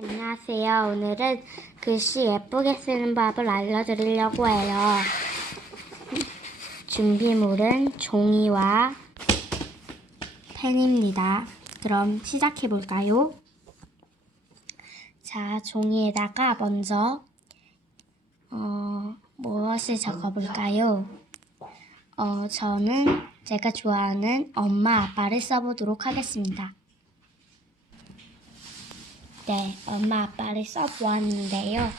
안녕하세요. 오늘은 글씨 예쁘게 쓰는 법을 알려드리려고 해요. 준비물은 종이와 펜입니다. 그럼 시작해 볼까요? 자, 종이에다가 먼저 어, 무엇을 적어 볼까요? 어, 저는 제가 좋아하는 엄마 아빠를 써보도록 하겠습니다. 네, 엄마 아빠를 써보았는데요.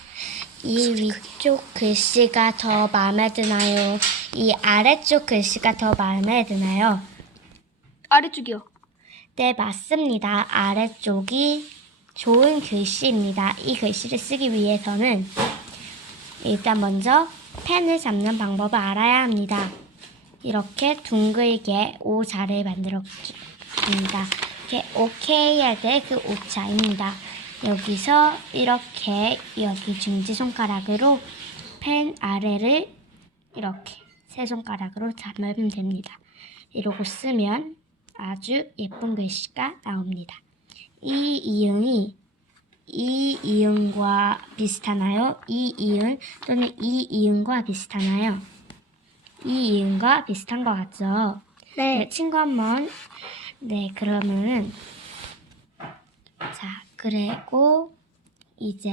이 위쪽 글씨가 더 마음에 드나요? 이 아래쪽 글씨가 더 마음에 드나요? 아래쪽이요. 네, 맞습니다. 아래쪽이 좋은 글씨입니다. 이 글씨를 쓰기 위해서는 일단 먼저 펜을 잡는 방법을 알아야 합니다. 이렇게 둥글게 오자를 만들어 줍니다. 이렇게 오케이 할때그 오자입니다. 여기서 이렇게 여기 중지 손가락으로 펜 아래를 이렇게 세 손가락으로 잡으면 됩니다. 이러고 쓰면 아주 예쁜 글씨가 나옵니다. 이 이응이 이 이응과 비슷하나요? 이 이응 또는 이 이응과 비슷하나요? 이 이응과 비슷한 것 같죠? 네, 친구 한번 네 그러면은 자 그리고 이제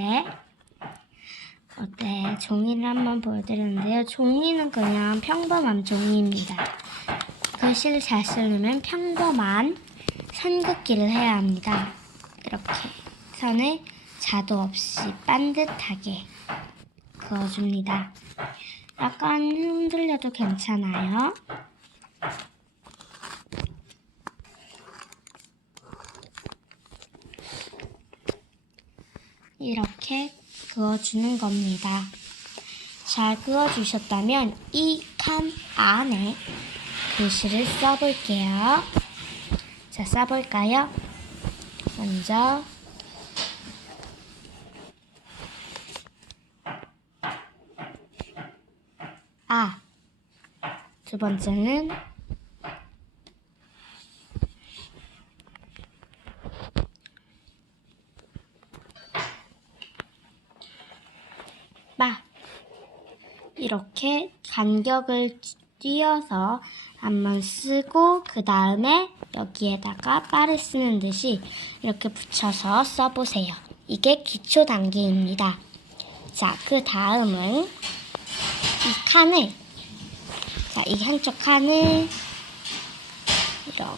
어때 종이를 한번 보여드렸는데요. 종이는 그냥 평범한 종이입니다. 글씨를 잘 쓰려면 평범한 선긋기를 해야 합니다. 이렇게 선을 자도 없이 반듯하게 그어줍니다. 약간 흔들려도 괜찮아요. 이렇게 그어주는 겁니다. 잘 그어주셨다면 이 칸 안에 글씨를 써볼게요. 자, 써볼까요? 먼저 아. 두 번째는 마. 이렇게 간격을 띄어서 한번 쓰고 그 다음에 여기에다가 빠를 쓰는 듯이 이렇게 붙여서 써보세요. 이게 기초 단계입니다. 자, 그 다음은 이 칸을 자, 이 한쪽 칸을 이렇게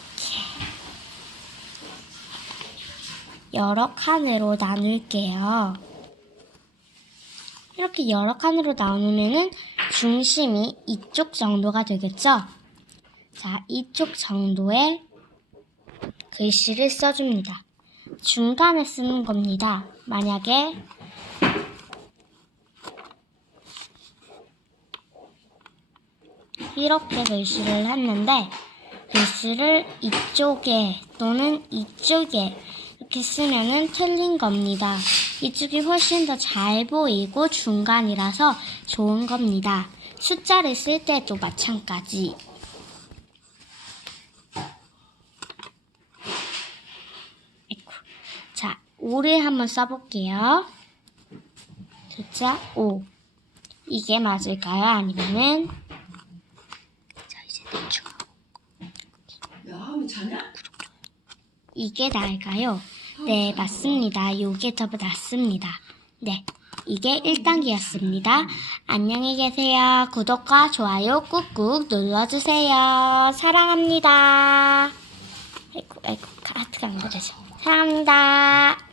여러 칸으로 나눌게요. 이렇게 여러 칸으로 나누면은 중심이 이쪽 정도가 되겠죠? 자, 이쪽 정도의 글씨를 써줍니다. 중간에 쓰는 겁니다. 만약에 이렇게 글씨를 했는데 글씨를 이쪽에 또는 이쪽에 이렇게 쓰면은 틀린 겁니다. 이쪽이 훨씬 더 잘 보이고 중간이라서 좋은 겁니다. 숫자를 쓸 때도 마찬가지. 자, 5를 한번 써볼게요. 숫자 5. 이게 맞을까요? 아니면은 자, 이제 대충 야, 하면 자냐? 이게 나을까요? 네, 맞습니다. 요게 더 낫습니다. 네, 이게 1단계였습니다. 안녕히 계세요. 구독과 좋아요 꾹꾹 눌러주세요. 사랑합니다. 아이고, 아이고, 하트가 안 그려져. 사랑합니다.